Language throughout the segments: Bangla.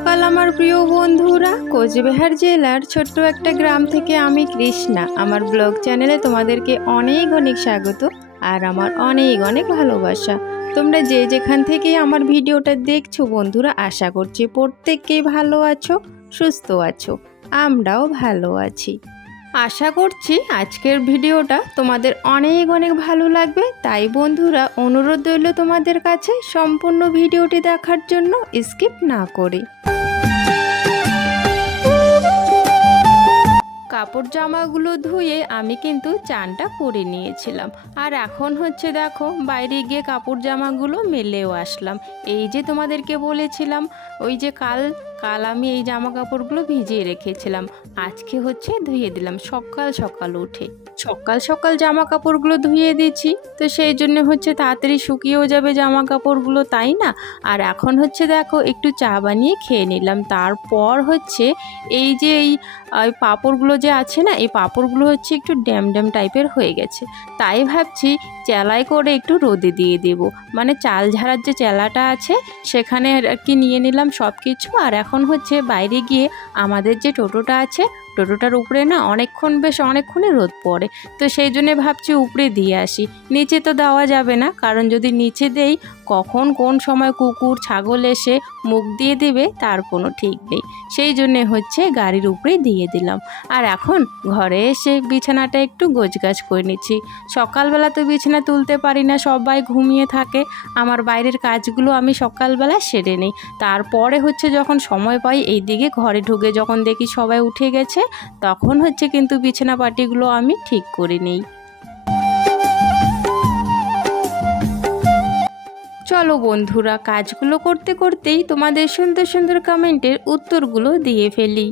সকাল আমার প্রিয় বন্ধুরা। কোচবিহার জেলার ছোট্ট একটা গ্রাম থেকে আমি কৃষ্ণা আমার ব্লগ চ্যানেলে তোমাদেরকে অনেক অনেক স্বাগত আর আমার অনেক অনেক ভালোবাসা। তোমরা যে যেখান থেকে আমার ভিডিওটা দেখছো বন্ধুরা, আশা করছি প্রত্যেককেই ভালো আছো, সুস্থ আছো। আমরাও ভালো আছি। আশা করছি আজকের ভিডিওটা তোমাদের অনেক অনেক ভালো লাগবে। তাই বন্ধুরা অনুরোধ রইল তোমাদের কাছে সম্পূর্ণ ভিডিওটি দেখার জন্য, স্কিপ না করে। কাপড় জামাগুলো ধুয়ে আমি কিন্তু চানটা করে নিয়েছিলাম। আর এখন দেখো বাইরে গিয়ে কাপড় জামাগুলো মেলেও আসলাম। এই যে তোমাদেরকে বলেছিলাম ওই যে কাল আমি এই জামা কাপড়গুলো ভিজিয়ে রেখেছিলাম, আজকে ধুয়ে দিলাম সকাল সকাল উঠে। সকাল সকাল জামা কাপড়গুলো ধুয়ে দিচ্ছি, তো সেই জন্য তাড়াতাড়ি শুকিয়েও যাবে জামা কাপড়গুলো, তাই না? আর এখন দেখো একটু চা বানিয়ে খেয়ে নিলাম। তারপর এই যে এই পাঁপড়গুলো যে আছে না, এই পাঁপড়গুলো একটু ড্যাম ড্যাম টাইপের হয়ে গেছে, তাই ভাবছি চেলায় করে একটু রোদে দিয়ে দেব। মানে চাল ঝাড়ার যে চেলাটা আছে সেখানে আর কি নিয়ে নিলাম সব কিছু। আর এখন বাইরে গিয়ে আমাদের যে টোটোটা আছে, টোটোটার উপরে না অনেকক্ষণই রোদ পড়ে, তো সেই জন্যে ভাবছি উপরে দিয়ে আসি। নিচে তো দেওয়া যাবে না, কারণ যদি নিচে দেই কখন কোন সময় কুকুর ছাগল এসে মুখ দিয়ে দেবে তার কোনো ঠিক নেই। সেই জন্যে গাড়ির উপরে দিয়ে দিলাম। আর এখন ঘরে এসে বিছানাটা একটু গোছগাছ করে নিচ্ছি। সকালবেলা তো বিছানা তুলতে পারি না, সবাই ঘুমিয়ে থাকে। আমার বাইরের কাজগুলো আমি সকালবেলা সেরে নিই। তারপরে যখন সময় পাই এই দিকে ঘরে ঢুকে যখন দেখি সবাই উঠে গেছে, তখন কিন্তু বিছানা পাটিগুলো আমি ঠিক করে নিই। চলো বন্ধুরা, কাজগুলো করতে করতেই তোমাদের সুন্দর সুন্দর কমেন্টের উত্তরগুলো দিয়ে ফেলি।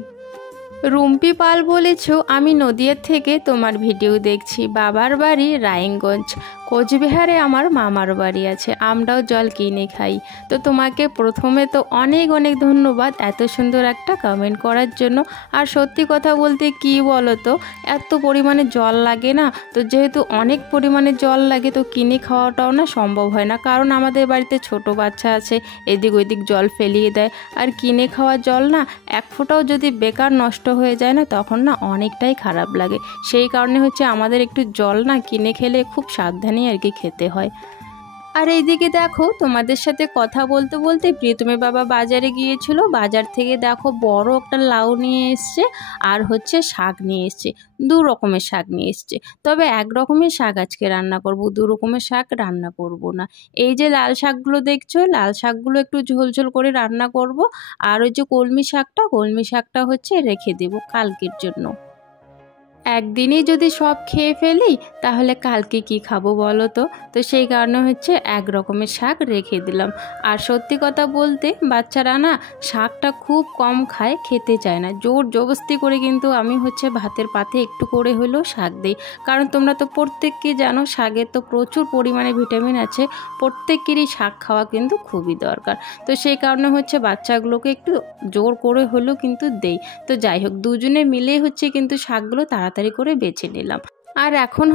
রুম্পি পাল বলেছো, আমি নদিয়ার থেকে তোমার ভিডিও দেখছি, বাবার বাড়ি রায়গঞ্জ, কোচবিহারে আমার মামার বাড়ি আছে, আমরাও জল কিনে খাই। তো তোমাকে প্রথমে তো অনেক অনেক ধন্যবাদ এত সুন্দর একটা কমেন্ট করার জন্য। আর সত্যি কথা বলতে কি বলো তো, এত পরিমাণে জল লাগে না, তো যেহেতু অনেক পরিমাণে জল লাগে তো কিনে খাওয়াটাও না সম্ভব হয় না, কারণ আমাদের বাড়িতে ছোট বাচ্চা আছে, এদিক ওইদিক জল ফেলিয়ে দেয়। আর কিনে খাওয়া জল না এক ফোঁটাও যদি বেকার নষ্ট হয়ে যায় না, তখন না অনেকটাই খারাপ লাগে। সেই কারণে আমাদের একটু জল না কিনে খেলে খুব সাবধানে আর কি খেতে হয়। আর এইদিকে দেখো তোমাদের সাথে কথা বলতে বলতে প্রীতমের বাবা বাজারে গিয়েছিল, বাজার থেকে দেখো বড় একটা লাউ নিয়ে এসছে আর শাক নিয়ে এসছে। দু রকমের শাক নিয়ে এসছে, তবে এক রকমের শাক আজকে রান্না করব, দু রকমের শাক রান্না করব না। এই যে লাল শাকগুলো দেখছো, লাল শাকগুলো একটু ঝোল ঝোল করে রান্না করব। আর ওই যে কলমি শাকটা রেখে দেব কালকের জন্য। একদিনই যদি সব খেয়ে ফেলি তাহলে কালকে কি খাবো বলো তো? তো সেই কারণে এক রকমের শাক রেখে দিলাম। আর সত্যি কথা বলতে বাচ্চারা না শাকটা খুব কম খায়, খেতে চায় না, জোর জবরদস্তি করে কিন্তু আমি ভাতের পাতে একটু করে হলেও শাক দিই। কারণ তোমরা তো প্রত্যেককে জানো শাকে তো প্রচুর পরিমাণে ভিটামিন আছে, প্রত্যেকেরই শাক খাওয়া কিন্তু খুবই দরকার। তো সেই কারণে বাচ্চাগুলোকে একটু জোর করে হলেও কিন্তু দেই। তো যাই হোক, দুজনে মিলে কিন্তু শাকগুলো তাড়াতাড়ি করে বেছে নিলাম। আর এখন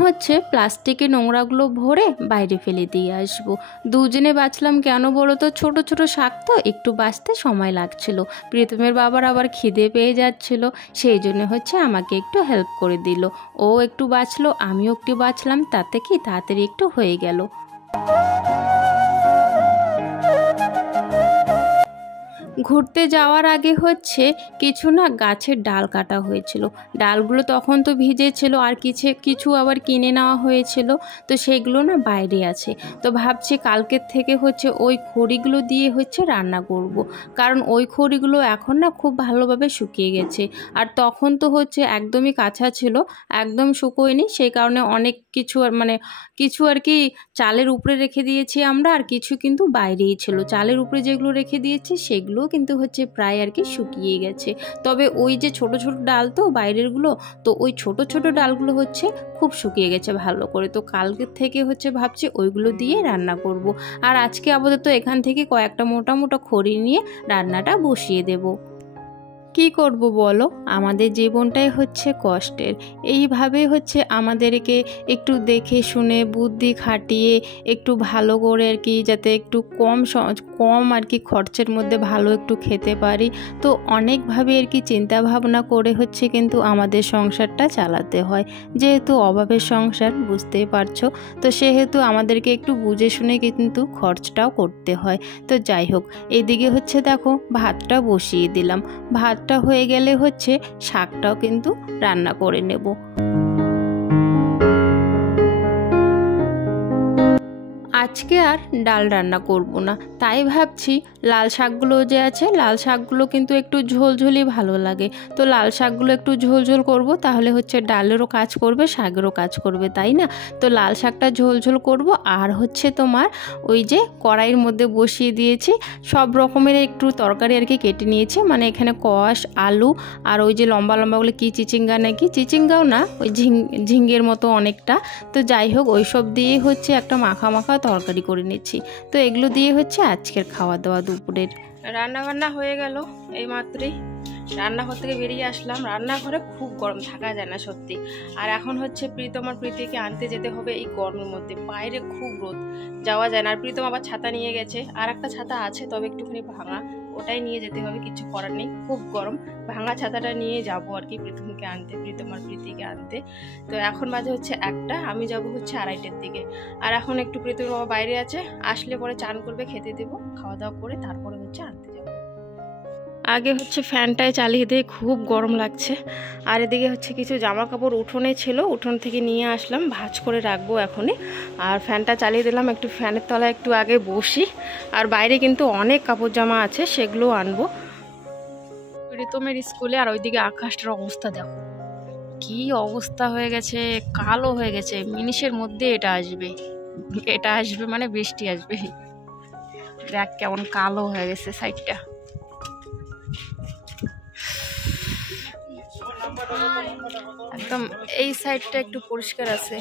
প্লাস্টিকে নোংরাগুলো ভরে বাইরে ফেলে দিয়ে আসবো। দুজনে বাছলাম কেন বলো তো, ছোট ছোট শাক তো একটু বাছতে সময় লাগছিল। প্রীতমের বাবার আবার খিদে পেয়ে যাচ্ছিল, সেই জন্য আমাকে একটু হেল্প করে দিল। ও একটু বাছলো, আমিও একটু বাছলাম, তাতে কি তাড়াতাড়ি একটু হয়ে গেল। ঘুরতে যাওয়ার আগে কিছু না গাছের ডাল কাটা হয়েছিল, ডালগুলো তখন তো ভিজে ছিল, আর কিছু আবার কিনে নেওয়া হয়েছিল, তো সেগুলো না বাইরে আছে। তো ভাবছি কালকের থেকে ওই খড়িগুলো দিয়ে রান্না করব, কারণ ওই খড়িগুলো এখন না খুব ভালোভাবে শুকিয়ে গেছে। আর তখন তো একদমই কাঁচা ছিল, একদম শুকোয়নি, সেই কারণে অনেক কিছু কিছু আর কি চালের উপরে রেখে দিয়েছি আমরা, আর কিছু কিন্তু বাইরেই ছিল। চালের উপরে যেগুলো রেখে দিয়েছি সেগুলো কিন্তু প্রায় আর কি শুকিয়ে গেছে। তবে ওই যে ছোট ছোট ডাল তো বাইরেরগুলো, তো ওই ছোট ছোট ডালগুলো খুব শুকিয়ে গেছে ভালো করে। তো কালকের থেকে ভাবছি ওইগুলো দিয়ে রান্না করব। আর আজকে আপাতত এখান থেকে কয়েকটা মোটা মোটা খড়ি নিয়ে রান্নাটা বসিয়ে দেব। কি করব বলো, আমাদের জীবনটাই হচ্ছে কষ্টের। এইভাবে হচ্ছে আমাদেরকে একটু দেখে শুনে বুদ্ধি খাটিয়ে একটু ভালো করে আর কি, যাতে একটু কম আর কি খরচের মধ্যে ভালো একটু খেতে পারি। তো অনেকভাবে আর কি চিন্তা ভাবনা করে হচ্ছে কিন্তু আমাদের সংসারটা চালাতে হয়। যেহেতু অভাবের সংসার, বুঝতেই পারছো, তো সেহেতু আমাদেরকে একটু বুঝে শুনে কিন্তু খরচটাও করতে হয়। তো যাই হোক, এদিকে হচ্ছে দেখো ভাতটা বসিয়ে দিলাম। ভাতটা হয়ে গেলে হচ্ছে শাকটাও কিন্তু রান্না করে নেব। আজকে আর ডাল রান্না করব না, তাই ভাবছি লাল শাকগুলো যে আছে, লাল শাকগুলো কিন্তু একটু ঝোলঝোলই ভালো লাগে। তো লাল শাকগুলো একটু ঝোলঝোল করব, তাহলে হচ্ছে ডালেরও কাজ করবে, শাকেরও কাজ করবে, তাই না? তো লাল শাকটা ঝোলঝোল করব। আর হচ্ছে তোমার ওই যে কড়াইয়ের মধ্যে বসিয়ে দিয়েছি সব রকমের একটু তরকারি আর কি কেটে নিয়েছি, মানে এখানে কোয়াশ, আলু আর ওই যে লম্বা লম্বাগুলো কি চিচিঙ্গা নাকি, চিচিঙ্গাও না, ওই ঝিঙ্গের মতো অনেকটা। তো যাই হোক, ওইসব দিয়ে হচ্ছে একটা মাখা মাখা তরকারি করে নিচ্ছি। তো এগুলো দিয়ে হচ্ছে আজকের খাওয়া দাওয়া দুপুরের। রান্না বান্না হয়ে গেল, এই মাত্রই রান্নাঘর থেকে বেরিয়ে আসলাম। রান্নাঘরে খুব গরম, থাকা যায় না সত্যি। আর এখন হচ্ছে প্রীতিকে আনতে যেতে হবে এই গরমের মধ্যে, বাইরে খুব রোদ, যাওয়া যায় না। আর প্রীতম আবার ছাতা নিয়ে গেছে, আর একটা ছাতা আছে তবে একটুখানি ভাঙা, ওটাই নিয়ে যেতে হবে, কিছু করার নেই, খুব গরম। ভাঙা ছাতাটা নিয়ে যাবো আর কি প্রীতমকে আনতে, প্রীতিকে আনতে। তো এখন বাজে হচ্ছে 1টা, আমি যাব হচ্ছে 2:30টার দিকে। আর এখন একটু প্রীতম বাবা বাইরে আছে, আসলে পরে চান করবে, খেতে দেবো, খাওয়া দাওয়া করে তারপরে হচ্ছে আনতে যাবো। আগে হচ্ছে ফ্যানটাই চালিয়ে দিয়ে, খুব গরম লাগছে। আর এদিকে হচ্ছে কিছু জামা কাপড় উঠোনে ছিল, উঠোন থেকে নিয়ে আসলাম, ভাঁজ করে রাখবো এখনই। আর ফ্যানটা চালিয়ে দিলাম, একটু ফ্যানের তলায় একটু আগে বসি। আর বাইরে কিন্তু অনেক কাপড় জামা আছে, সেগুলো আনবো প্রীতমের স্কুলে। আর ওইদিকে আকাশটার অবস্থা দেখো, কি অবস্থা হয়ে গেছে, কালো হয়ে গেছে। মিনিটের মধ্যে এটা আসবে মানে বৃষ্টি আসবে। দেখ কেমন কালো হয়ে গেছে সাইডটা। একদম এই সাইডটা একটু পরিষ্কার আছে,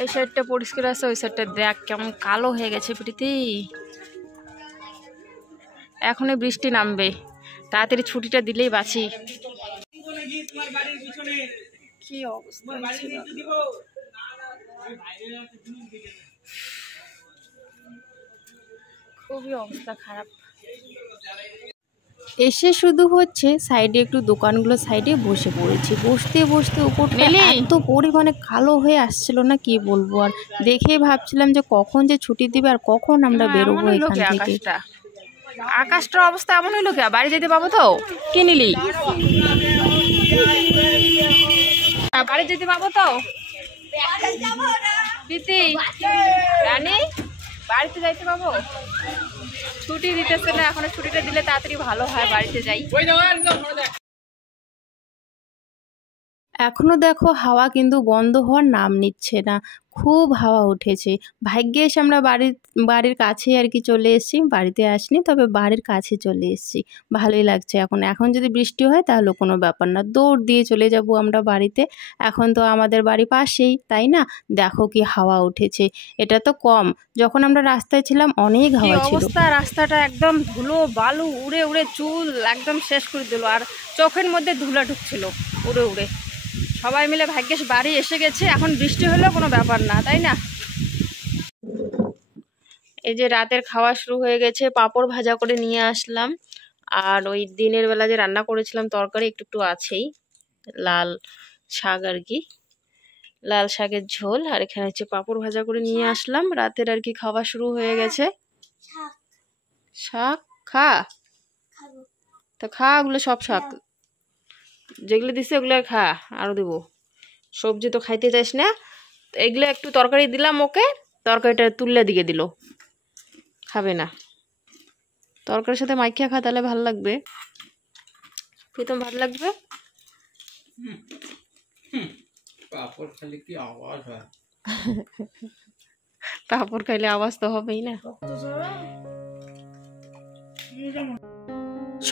এই সাইডটা পরিষ্কার আছে, ওই সাইডটা দেখ কেমন কালো হয়ে গেছে। প্রীতি, এখনই বৃষ্টি নামবে, তাড়াতাড়ি ছুটিটা দিলেই বাঁচি। কি অবস্থা, খুবই অবস্থা খারাপ। এসে শুধু হচ্ছে সাইডে একটু দোকানগুলো সাইডে বসে পড়েছি, বসতে বসতে উপরটা এত পরিমাণে কালো হয়ে আসছিল না, কি বলবো। আর দেখে ভাবছিলাম যে কখন যে ছুটি দিবে আর কখন আমরা বেরোবো এখান থেকে। আকাশটার অবস্থা এমন হইলো কে, বাড়ি যেতে পাবো তো? কি নিলি? বাড়ি যেতে পাবো তো? প্রীতি, রানী, বাড়িতে যাইতে পাবো? ছুটি দিতেছে না, এখন ছুটিটা দিলে তাড়াতাড়ি ভালো হয়, বাড়িতে যাই। এখনো দেখো হাওয়া কিন্তু বন্ধ হওয়ার নাম নিচ্ছে না, খুব হাওয়া উঠেছে। ভাগ্যিস আমরা বাড়ির কাছে আর কি চলে এসেছি, বাড়িতে আসনি, তবে বাড়ির কাছে চলে এসেছি, ভালোই লাগছে। এখন যদি বৃষ্টি হয় তাহলে কোনো ব্যাপার না, দৌড় দিয়ে চলে যাব আমরা বাড়িতে। এখন তো আমাদের বাড়ি পাশেই, তাই না? দেখো কি হাওয়া উঠেছে, এটা তো কম, যখন আমরা রাস্তায় ছিলাম অনেক হাওয়া ছিল। রাস্তাটা একদম ধুলো বালু উড়ে উড়ে চুল একদম শেষ করে দিল, আর চোখের মধ্যে ধুলা ঢুকছিল উড়ে উড়ে। সবাই মিলে ভাগ্যিস বাড়ি এসে গেছে, এখন বৃষ্টি হলেও কোনো ব্যাপার না, তাই না? এই যে রাতের খাওয়া শুরু হয়ে গেছে, পাঁপড় ভাজা করে নিয়ে আসলাম। আর ওই দিনের বেলা যে রান্না করেছিলাম তরকারি একটু আছেই, লাল শাক আর কি, লাল শাকের ঝোল। আর এখানে হচ্ছে পাঁপড় ভাজা করে নিয়ে আসলাম, রাতের আর কি খাওয়া শুরু হয়ে গেছে। শাক খা, তা খা, ওগুলো সব শাক যেগুলো দিচ্ছে ওগুলো খা, আরো দেবো। সবজি তো খাইতে চাইস না, এগুলো একটু তরকারি দিলাম ওকে, তরকারিটা তুললে দিয়ে দিল, খাবে না। তরকারির সাথে মাইখিয়া খা, তাহলে ভালো লাগবে, প্রীতম ভালো লাগবে। পাঁপড় খাইলে কি আওয়াজ হয়? পাঁপড় খাইলে আওয়াজ তো হবেই না।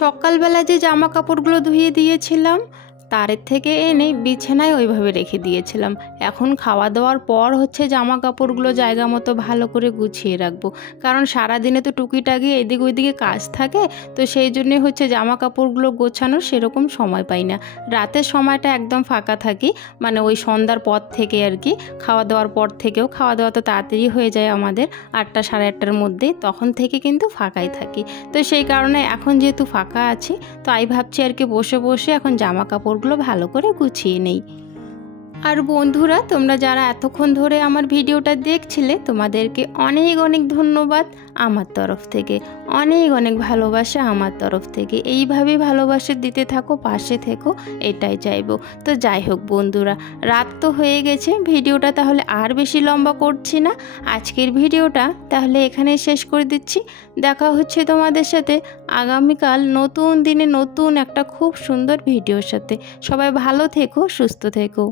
সকালবেলা যে জামা কাপড়গুলো ধুয়ে দিয়েছিলাম তারের থেকে এনে বিছানায় ওইভাবে রেখে দিয়েছিলাম। এখন খাওয়া দাওয়ার পর জামা কাপড়গুলো জায়গা মতো ভালো করে গুছিয়ে রাখবো, কারণ সারাদিনে তো টুকিটাকি এদিক ওইদিকে কাজ থাকে, তো সেই জন্যে জামা কাপড়গুলো গোছানোর সেরকম সময় পাই না। রাতের সময়টা একদম ফাঁকা থাকি, মানে ওই সন্ধ্যার পর থেকে আর কি, খাওয়া দাওয়ার পর থেকেও, খাওয়া দাওয়া তো তাড়াতাড়ি হয়ে যায় আমাদের 8টা সাড়ে 8টার মধ্যে, তখন থেকে কিন্তু ফাঁকাই থাকি। তো সেই কারণে এখন যেহেতু ফাঁকা আছি, তো আমি ভাবছি আর কি বসে বসে এখন জামা কাপড়গুলো ভালো করে গুছিয়ে নেই। আর বন্ধুরা, তোমরা যারা এতক্ষণ ধরে আমার ভিডিওটা দেখছিলে, তোমাদেরকে অনেক অনেক ধন্যবাদ আমার তরফ থেকে, অনেক অনেক ভালোবাসা আমার তরফ থেকে। এইভাবেই ভালোবাসা দিতে থাকো, পাশে থেকো, এটাই চাইবো। তো যাই হোক বন্ধুরা, রাত তো হয়ে গেছে, ভিডিওটা তাহলে আর বেশি লম্বা করছি না। আজকের ভিডিওটা তাহলে এখানে শেষ করে দিচ্ছি। দেখা হচ্ছে তোমাদের সাথে আগামীকাল নতুন দিনে নতুন একটা খুব সুন্দর ভিডিওর সাথে। সবাই ভালো থেকো, সুস্থ থেকো।